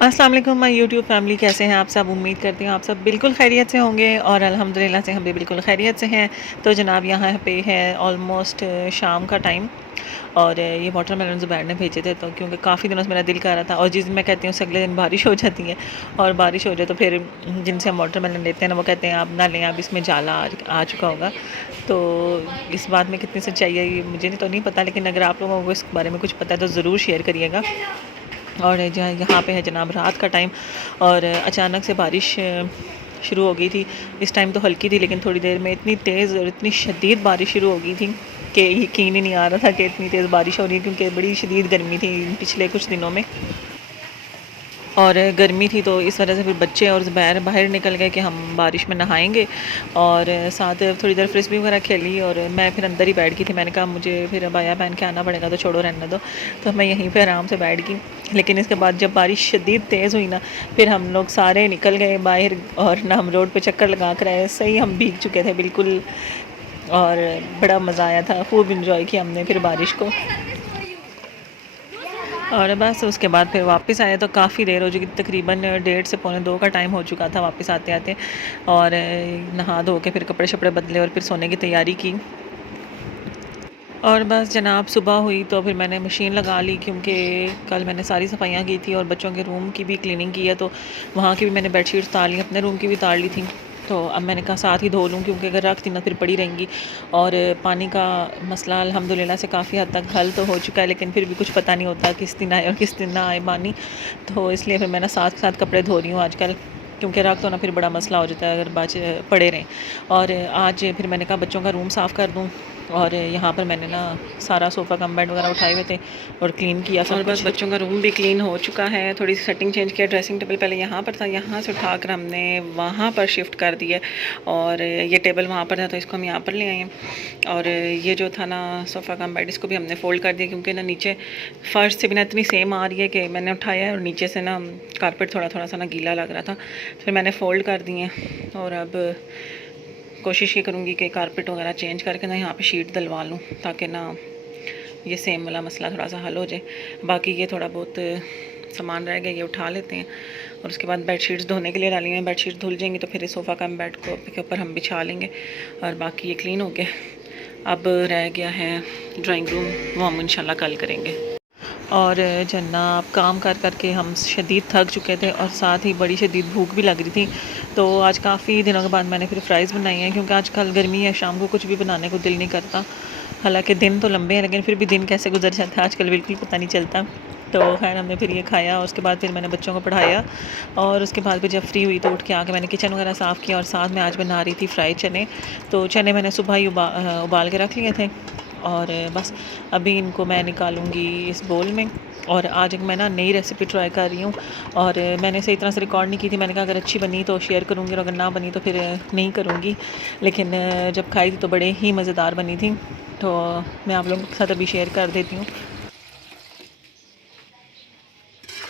अस्सलाम वालेकुम my YouTube family, कैसे हैं आप सब। उम्मीद करती हूँ आप सब बिल्कुल खैरियत से होंगे और अल्हम्दुलिल्लाह से हम भी बिल्कुल खैरियत से हैं। तो जनाब यहाँ पे है ऑलमोस्ट शाम का टाइम और ये वाटरमेलन ज़ुबैर ने भेजे थे, तो क्योंकि काफ़ी दिनों से मेरा दिल कर रहा था और जिस दिन मैं कहती हूँ उससे अगले दिन बारिश हो जाती है और बारिश हो जाए तो फिर जिनसे हम वाटरमेलन लेते हैं ना वो कहते हैं आप ना लें, अब इसमें जाला आ चुका होगा। तो इस बात में कितनी सच्चाई है ये मुझे तो नहीं पता, लेकिन अगर आप लोगों को इस बारे में कुछ पता है तो ज़रूर शेयर करिएगा। और जहाँ यहाँ पे है जनाब रात का टाइम और अचानक से बारिश शुरू हो गई थी। इस टाइम तो हल्की थी लेकिन थोड़ी देर में इतनी तेज़ और इतनी शदीद बारिश शुरू हो गई थी कि यकीन ही नहीं आ रहा था कि इतनी तेज़ बारिश हो रही है, क्योंकि बड़ी शदीद गर्मी थी पिछले कुछ दिनों में और गर्मी थी। तो इस वजह से फिर बच्चे और ज़ुबैर बाहर निकल गए कि हम बारिश में नहाएंगे और साथ थोड़ी देर फ्रिस्बी वगैरह खेली और मैं फिर अंदर ही बैठ गई थी। मैंने कहा मुझे फिर अबाया पहन के आना पड़ेगा तो छोड़ो रहने दो, तो मैं यहीं पे आराम से बैठ गई। लेकिन इसके बाद जब बारिश शदीद तेज़ हुई ना, फिर हम लोग सारे निकल गए बाहर और ना हम रोड पे चक्कर लगा कर आए, सही हम भीग चुके थे बिल्कुल और बड़ा मज़ा आया था, खूब इंजॉय किया हमने फिर बारिश को। और बस उसके बाद फिर वापस आए तो काफ़ी देर हो चुकी, तकरीबन 1:30 से पौने 2 का टाइम हो चुका था वापस आते आते। और नहा धो के फिर कपड़े शपड़े बदले और फिर सोने की तैयारी की। और बस जनाब सुबह हुई तो फिर मैंने मशीन लगा ली, क्योंकि कल मैंने सारी सफाइयाँ की थी और बच्चों के रूम की भी क्लीनिंग की है, तो वहाँ की भी मैंने बेडशीट उतार ली, अपने रूम की भी उतार ली थी। तो अब मैंने कहा साथ ही धो लूँ, क्योंकि अगर रख दी ना फिर पड़ी रहेंगी। और पानी का मसला अल्हम्दुलिल्लाह से काफ़ी हद तक हल तो हो चुका है, लेकिन फिर भी कुछ पता नहीं होता किस दिन आए और किस दिन ना आए पानी। तो इसलिए फिर मैं ना साथ साथ कपड़े धो रही हूँ आजकल, क्योंकि रख तो ना फिर बड़ा मसला हो जाता है अगर बाच पड़े रहें। और आज फिर मैंने कहा बच्चों का रूम साफ़ कर दूँ और यहाँ पर मैंने ना सारा सोफ़ा कम बेड वगैरह उठाए हुए थे और क्लीन किया सब। और बस बच्चों का रूम भी क्लीन हो चुका है, थोड़ी सी सेटिंग चेंज किया। ड्रेसिंग टेबल पहले यहाँ पर था, यहाँ से उठाकर हमने वहाँ पर शिफ्ट कर दिया और ये टेबल वहाँ पर था तो इसको हम यहाँ पर ले आए हैं। और ये जो था ना सोफ़ा कम बेड, इसको भी हमने फ़ोल्ड कर दिया, क्योंकि ना नीचे फ़र्श से भी ना इतनी सेम आ रही है कि मैंने उठाया है और नीचे से ना कारपेट थोड़ा थोड़ा सा ना गीला लग रहा था, फिर मैंने फ़ोल्ड कर दिए। और अब कोशिश ये करूँगी कि कारपेट वगैरह चेंज करके ना यहाँ पे शीट डलवा लूँ, ताकि ना ये सेम वाला मसला थोड़ा सा हल हो जाए। बाकी ये थोड़ा बहुत सामान रह गया, ये उठा लेते हैं। और उसके बाद बेडशीट्स धोने के लिए डाली हैं, बेडशीट धुल जाएंगी तो फिर इस सोफ़ा कम बेड को के ऊपर हम बिछा लेंगे और बाकी ये क्लीन हो गया। अब रह गया है ड्राइंग रूम, वो हम इंशाल्लाह कल करेंगे। और जनाब काम कर कर के हम शदीद थक चुके थे और साथ ही बड़ी शदीद भूख भी लग रही थी। तो आज काफ़ी दिनों के बाद मैंने फिर फ्राइज़ बनाई हैं, क्योंकि आजकल गर्मी है, शाम को कुछ भी बनाने को दिल नहीं करता। हालांकि दिन तो लंबे हैं लेकिन फिर भी दिन कैसे गुजर जाता है आजकल बिल्कुल पता नहीं चलता। तो खैर हमने फिर ये खाया और उसके बाद फिर मैंने बच्चों को पढ़ाया और उसके बाद फिर जब फ्री हुई तो उठ के आके मैंने किचन वगैरह साफ़ किया और साथ में आज बना रही थी फ्राई चने। तो चने मैंने सुबह ही उबाल के रख लिए थे और बस अभी इनको मैं निकालूंगी इस बोल में। और आज मैं ना नई रेसिपी ट्राई कर रही हूँ और मैंने सही तरह से रिकॉर्ड नहीं की थी। मैंने कहा अगर अच्छी बनी तो शेयर करूँगी और अगर ना बनी तो फिर नहीं करूँगी, लेकिन जब खाई थी तो बड़े ही मज़ेदार बनी थी, तो मैं आप लोगों के साथ अभी शेयर कर देती हूँ।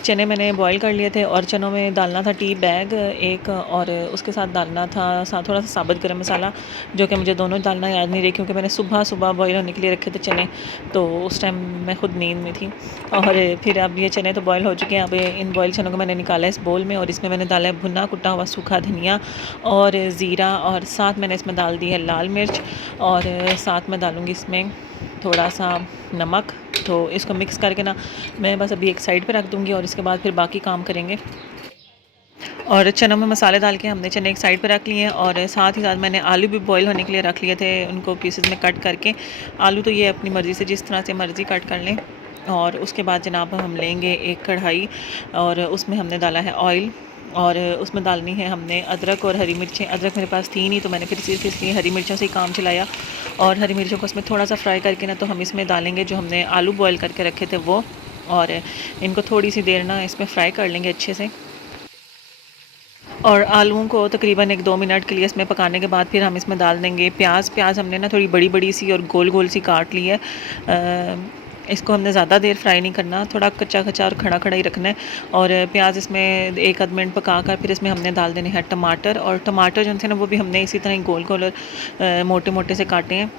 चने मैंने बॉईल कर लिए थे और चनों में डालना था टी बैग एक, और उसके साथ डालना था थोड़ा सा साबुत गरम मसाला, जो कि मुझे दोनों डालना याद नहीं रही, क्योंकि मैंने सुबह सुबह बॉईल होने के लिए रखे थे चने, तो उस टाइम मैं खुद नींद में थी। और फिर अब ये चने तो बॉईल हो चुके हैं। अब इन बॉयल चनों को मैंने निकाला है इस बोल में और इसमें मैंने डाला है भुना कुटा हुआ सूखा धनिया और ज़ीरा, और साथ मैंने इसमें डाल दी है लाल मिर्च और साथ में डालूँगी इसमें थोड़ा सा नमक। तो इसको मिक्स करके ना मैं बस अभी एक साइड पे रख दूँगी और इसके बाद फिर बाकी काम करेंगे। और चनों में मसाले डाल के हमने चने एक साइड पे रख लिए हैं और साथ ही साथ मैंने आलू भी बॉईल होने के लिए रख लिए थे, उनको पीसेस में कट करके। आलू तो ये अपनी मर्ज़ी से जिस तरह से मर्ज़ी कट कर लें। और उसके बाद जनाब हम लेंगे एक कढ़ाई और उसमें हमने डाला है ऑयल और उसमें डालनी है हमने अदरक और हरी मिर्चें। अदरक मेरे पास थी नहीं तो मैंने फिर सिर्फ इसलिए हरी मिर्चों से ही काम चलाया। और हरी मिर्चों को इसमें थोड़ा सा फ्राई करके ना तो हम इसमें डालेंगे जो हमने आलू बॉयल करके रखे थे वो, और इनको थोड़ी सी देर ना इसमें फ्राई कर लेंगे अच्छे से। और आलूओं को तकरीबन 1-2 मिनट के लिए इसमें पकाने के बाद फिर हम इसमें डाल देंगे प्याज हमने ना थोड़ी बड़ी बड़ी सी और गोल गोल सी काट ली है। इसको हमने ज़्यादा देर फ्राई नहीं करना, थोड़ा कच्चा कच्चा और खड़ा खड़ा ही रखना है। और प्याज इसमें 1 आध मिनट पका कर फिर इसमें हमने डाल देने हैं टमाटर, और टमाटर जो थे ना वो भी हमने इसी तरह ही गोल गोल और मोटे मोटे से काटे हैं।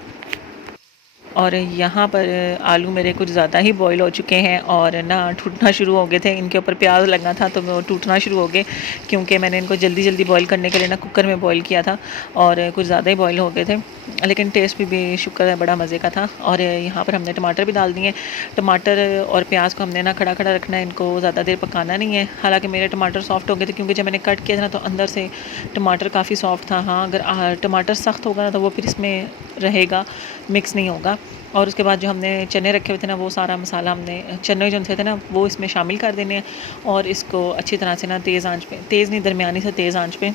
और यहाँ पर आलू मेरे कुछ ज़्यादा ही बॉईल हो चुके हैं और ना टूटना शुरू हो गए थे। इनके ऊपर प्याज लगना था तो वो टूटना शुरू हो गए, क्योंकि मैंने इनको जल्दी जल्दी बॉईल करने के लिए ना कुकर में बॉईल किया था और कुछ ज़्यादा ही बॉईल हो गए थे। लेकिन टेस्ट भी शुक्र है बड़ा मज़े का था। और यहाँ पर हमने टमाटर भी डाल दिए। टमाटर और प्याज को हमने ना खड़ा खड़ा रखना है, इनको ज़्यादा देर पकाना नहीं है। हालाँकि मेरे टमाटर सॉफ्ट हो गए थे, क्योंकि जब मैंने कट किया था ना तो अंदर से टमाटर काफ़ी सॉफ्ट था। हाँ, अगर टमाटर सख्त होगा ना तो वो फिर इसमें रहेगा, मिक्स नहीं होगा। और उसके बाद जो हमने चने रखे हुए थे ना, वो सारा मसाला हमने चने जो थे ना वो इसमें शामिल कर देने हैं और इसको अच्छी तरह से ना तेज़ आंच पे, तेज़ नहीं दरमियानी से तेज़ आंच पे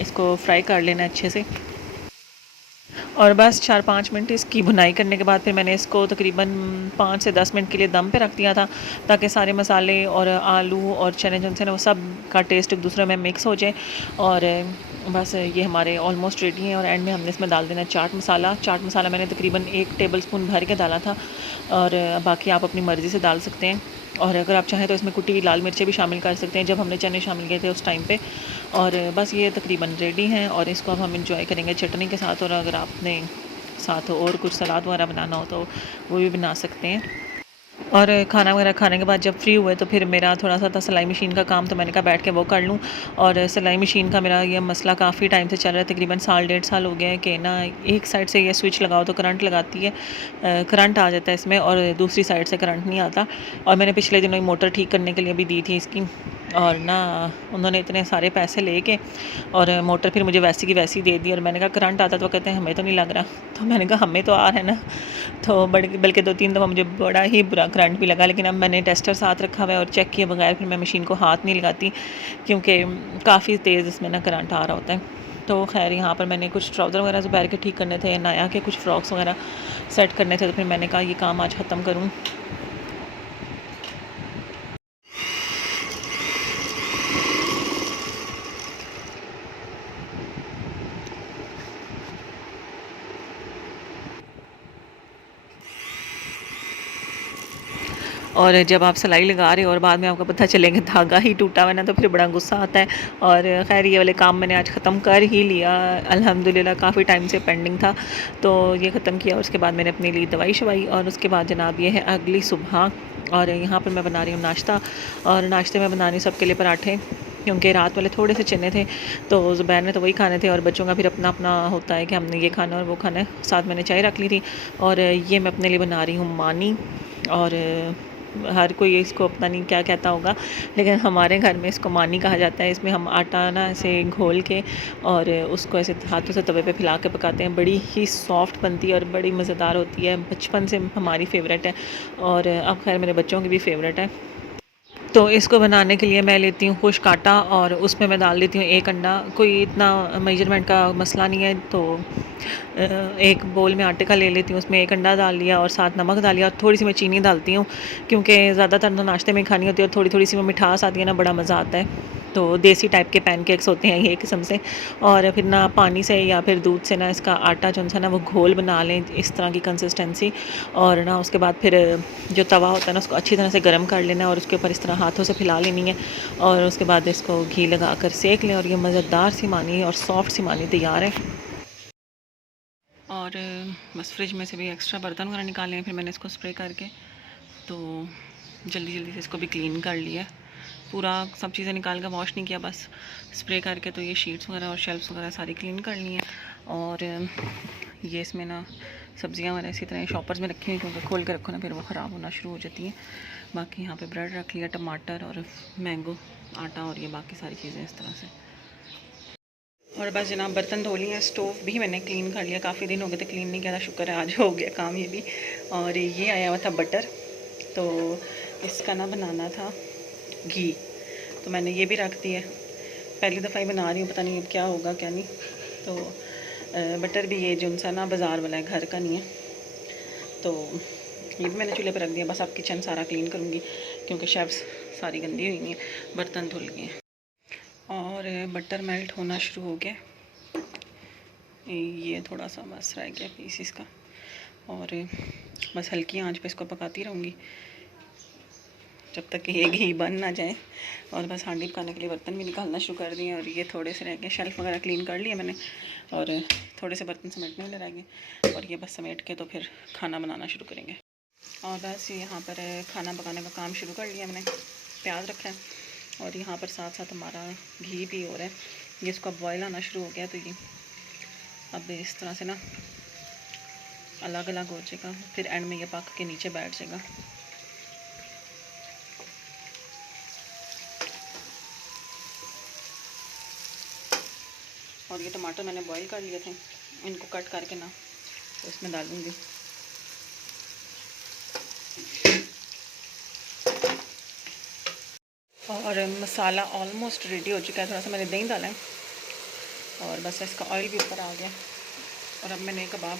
इसको फ्राई कर लेना है अच्छे से। और बस 4-5 मिनट इसकी भुनाई करने के बाद फिर मैंने इसको तकरीबन 5 से 10 मिनट के लिए दम पे रख दिया था, ताकि सारे मसाले और आलू और चने जो थे ना वो सब का टेस्ट एक दूसरे में मिक्स हो जाए। और बस ये हमारे ऑलमोस्ट रेडी हैं। और एंड में हमने इसमें डाल देना चाट मसाला। चाट मसाला मैंने तकरीबन 1 टेबलस्पून भर के डाला था, और बाकी आप अपनी मर्ज़ी से डाल सकते हैं। और अगर आप चाहें तो इसमें कुटी हुई लाल मिर्चें भी शामिल कर सकते हैं, जब हमने चने शामिल किए थे उस टाइम पे। और बस ये तकरीबन रेडी हैं और इसको अब हम इंजॉय करेंगे चटनी के साथ। और अगर आपने साथ और कुछ सलाद वगैरह बनाना हो तो वो भी बना सकते हैं। और खाना वगैरह खाने के बाद जब फ्री हुए तो फिर मेरा थोड़ा सा था सिलाई मशीन का काम, तो मैंने कहा बैठ के वो कर लूँ। और सिलाई मशीन का मेरा ये मसला काफ़ी टाइम से चल रहा है, तकरीबन साल 1.5 साल हो गया है कि ना एक साइड से ये स्विच लगाओ तो करंट लगाती है, करंट आ जाता है इसमें, और दूसरी साइड से करंट नहीं आता। और मैंने पिछले दिनों ही मोटर ठीक करने के लिए भी दी थी इसकी, और ना उन्होंने इतने सारे पैसे लेके और मोटर फिर मुझे वैसी की वैसी दे दी। और मैंने कहा करंट आता, तो कहते हैं हमें तो नहीं लग रहा। तो मैंने कहा हमें तो आ रहा है ना। तो बल्कि 2-3 दफ़ा मुझे बड़ा ही बुरा करंट भी लगा, लेकिन अब मैंने टेस्टर साथ रखा हुआ है और चेक किए बगैर फिर मैं मशीन को हाथ नहीं लगाती, क्योंकि काफ़ी तेज़ इसमें ना करंट आ रहा होता है। तो खैर यहाँ पर मैंने कुछ ट्राउज़र वगैरह दोपहर के ठीक करने थे, नाया के कुछ फ्रॉक्स वगैरह सेट करने थे, तो फिर मैंने कहा ये काम आज ख़त्म करूँ। और जब आप सिलाई लगा रहे हो और बाद में आपको पता चलेगा धागा ही टूटा हुआ है ना, तो फिर बड़ा गुस्सा आता है। और खैर ये वाले काम मैंने आज ख़त्म कर ही लिया अल्हम्दुलिल्लाह, काफ़ी टाइम से पेंडिंग था तो ये ख़त्म किया। और उसके बाद मैंने अपने लिए दवाई शवाई, और उसके बाद जनाब ये है अगली सुबह। और यहाँ पर मैं बना रही हूँ नाश्ता, और नाश्ते में बना रही हूँ सबके लिए पराठे, क्योंकि रात वाले थोड़े से चने थे तो ज़ुबैर ने तो वही खाने थे, और बच्चों का फिर अपना अपना होता है कि हमने ये खाना और वो खाना है। साथ मैंने चाय रख ली थी। और ये मैं अपने लिए बना रही हूँ मानी। और हर कोई इसको पता नहीं क्या कहता होगा, लेकिन हमारे घर में इसको मानी कहा जाता है। इसमें हम आटा ना ऐसे घोल के और उसको ऐसे हाथों से तवे पे फैला के पकाते हैं, बड़ी ही सॉफ्ट बनती है और बड़ी मज़ेदार होती है। बचपन से हमारी फेवरेट है, और अब खैर मेरे बच्चों की भी फेवरेट है। तो इसको बनाने के लिए मैं लेती हूँ खुश्क आटा, और उसमें मैं डाल देती हूँ 1 अंडा। कोई इतना मेजरमेंट का मसला नहीं है, तो एक बोल में आटे का ले लेती हूँ, उसमें 1 अंडा डाल लिया और साथ नमक डाल लिया, और थोड़ी सी मैं चीनी डालती हूँ, क्योंकि ज़्यादातर तो नाश्ते में खानी होती है और थोड़ी थोड़ी सी में मिठास आती है ना, बड़ा मज़ा आता है। तो देसी टाइप के पैनकेक्स होते हैं ये एक किस्म से। और फिर ना पानी से या फिर दूध से ना इसका आटा जो है ना वो घोल बना लें, इस तरह की कंसिस्टेंसी। और ना उसके बाद फिर जो तवा होता है ना उसको अच्छी तरह से गर्म कर लेना है, और उसके ऊपर इस तरह हाथों से फैला लेनी है, और उसके बाद इसको घी लगा कर सेक लें, और ये मज़ेदार सी मानी और सॉफ्ट सी मानी तैयार है। और बस फ्रिज में से भी एक्स्ट्रा बर्तन वगैरह निकाले हैं, फिर मैंने इसको स्प्रे करके तो जल्दी जल्दी से इसको भी क्लीन कर लिया। पूरा सब चीज़ें निकाल कर वॉश नहीं किया, बस स्प्रे करके तो ये शीट्स वगैरह और शेल्फ्स वगैरह सारी क्लीन कर ली हैं। और ये इसमें ना सब्ज़ियाँ वगैरह इसी तरह शॉपर्स में रखी हुई, क्योंकि खोल के रखो ना फिर वो ख़राब होना शुरू हो जाती हैं। बाकी यहाँ पे ब्रेड रख लिया, टमाटर और मैंगो आटा, और ये बाकी सारी चीज़ें इस तरह से। और बस जनाब बर्तन धो लिए हैं, स्टोव भी मैंने क्लीन कर लिया, काफ़ी दिन हो गए थे क्लीन नहीं किया था, शुक्र है आज हो गया काम ये भी। और ये आया हुआ था बटर, तो इसका ना बनाना था घी, तो मैंने ये भी रख दिया। पहली दफ़ा ही बना रही हूँ, पता नहीं क्या होगा क्या नहीं। तो बटर भी ये जो सा ना बाज़ार वाला है, घर का नहीं है। तो ये भी मैंने चूल्हे पर रख दिया। बस अब किचन सारा क्लीन करूँगी, क्योंकि शेल्फ्स सारी गंदी हुई हैं, बर्तन धुल गए हैं। और बटर मेल्ट होना शुरू हो गया, ये थोड़ा सा बस रह गया पीस इसका, और बस हल्की आंच पे इसको पकाती रहूँगी। जब तक कि ये घी बन ना जाए। और बस हांडी पकाने के लिए बर्तन भी निकालना शुरू कर दिए और ये थोड़े से रह गए, शेल्फ़ वगैरह क्लीन कर लिया मैंने और थोड़े से बर्तन समेटने वाले रह गए और ये बस समेट के तो फिर खाना बनाना शुरू करेंगे। और बस यहाँ पर खाना पकाने का काम शुरू कर लिया मैंने, प्याज रखा है और यहाँ पर साथ साथ हमारा घी भी हो रहा है। ये इसको अब बॉयल आना शुरू हो गया तो ये अब इस तरह से ना अलग अलग हो जाएगा, फिर एंड में ये पक के नीचे बैठ जाएगा। और ये टमाटर मैंने बॉईल कर लिए थे, इनको कट करके ना तो इसमें डालूँगी। और मसाला ऑलमोस्ट रेडी हो चुका है, थोड़ा सा मैंने दही डाला है और बस इसका ऑयल भी ऊपर आ गया। और अब मैंने कबाब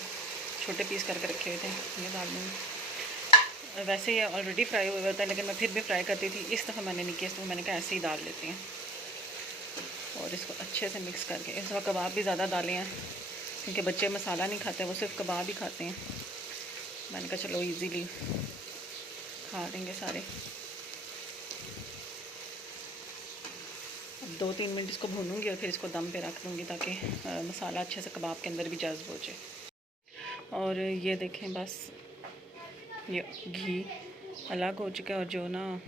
छोटे पीस करके रखे हुए थे, ये डाल दूँगी। वैसे ये ऑलरेडी फ्राई हुआ होता है लेकिन मैं फिर भी फ्राई करती थी, इस दफ़ा मैंने नहीं किया, इस दफ़ा मैंने कहा ऐसे ही डाल लेते हैं और इसको अच्छे से मिक्स करके। इस दफ़ा कबाब भी ज़्यादा डाले हैं क्योंकि बच्चे मसाला नहीं खाते, वो सिर्फ कबाब ही खाते हैं। मैंने कहा चलो इजीली खा लेंगे सारे। अब 2-3 मिनट इसको भूनूंगी और फिर इसको दम पे रख दूँगी ताकि मसाला अच्छे से कबाब के अंदर भी जज्ब हो जाए। और ये देखें बस ये घी अलग हो चुका है और जो ना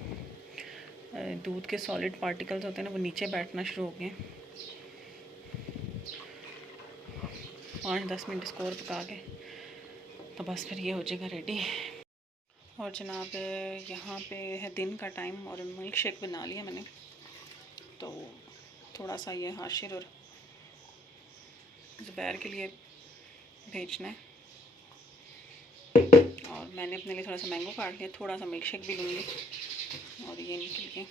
दूध के सॉलिड पार्टिकल्स होते हैं ना वो नीचे बैठना शुरू हो गए। 5-10 मिनट इसको और पका के तो बस फिर ये हो जाएगा रेडी। और जनाब यहाँ पे है दिन का टाइम और मिल्क शेक बना लिया मैंने, तो थोड़ा सा ये हाशिर और ज़ुबैर के लिए भेजना है और मैंने अपने लिए थोड़ा सा मैंगो काट लिया, थोड़ा सा मिल्क शेक भी लूँगी और ये निकल के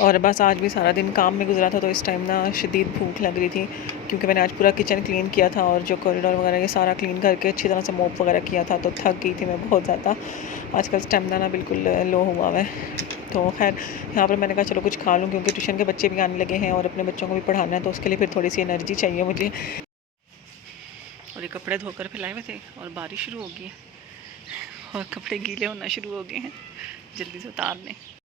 और बस आज भी सारा दिन काम में गुजरा था तो इस टाइम ना शदीद भूख लग रही थी क्योंकि मैंने आज पूरा किचन क्लीन किया था और जो कॉरिडोर वगैरह ये सारा क्लीन करके अच्छी तरह से मोप वगैरह किया था, तो थक गई थी मैं बहुत ज़्यादा। आजकल स्टेमिना ना बिल्कुल लो हुआ है। तो खैर यहाँ पर मैंने कहा चलो कुछ खा लूँ क्योंकि ट्यूशन के बच्चे भी आने लगे हैं और अपने बच्चों को भी पढ़ाना है, तो उसके लिए फिर थोड़ी सी एनर्जी चाहिए मुझे। और ये कपड़े धोकर फैलाए हुए थे और बारिश शुरू हो गई है और कपड़े गीले होना शुरू हो गए हैं, जल्दी से उतार दें।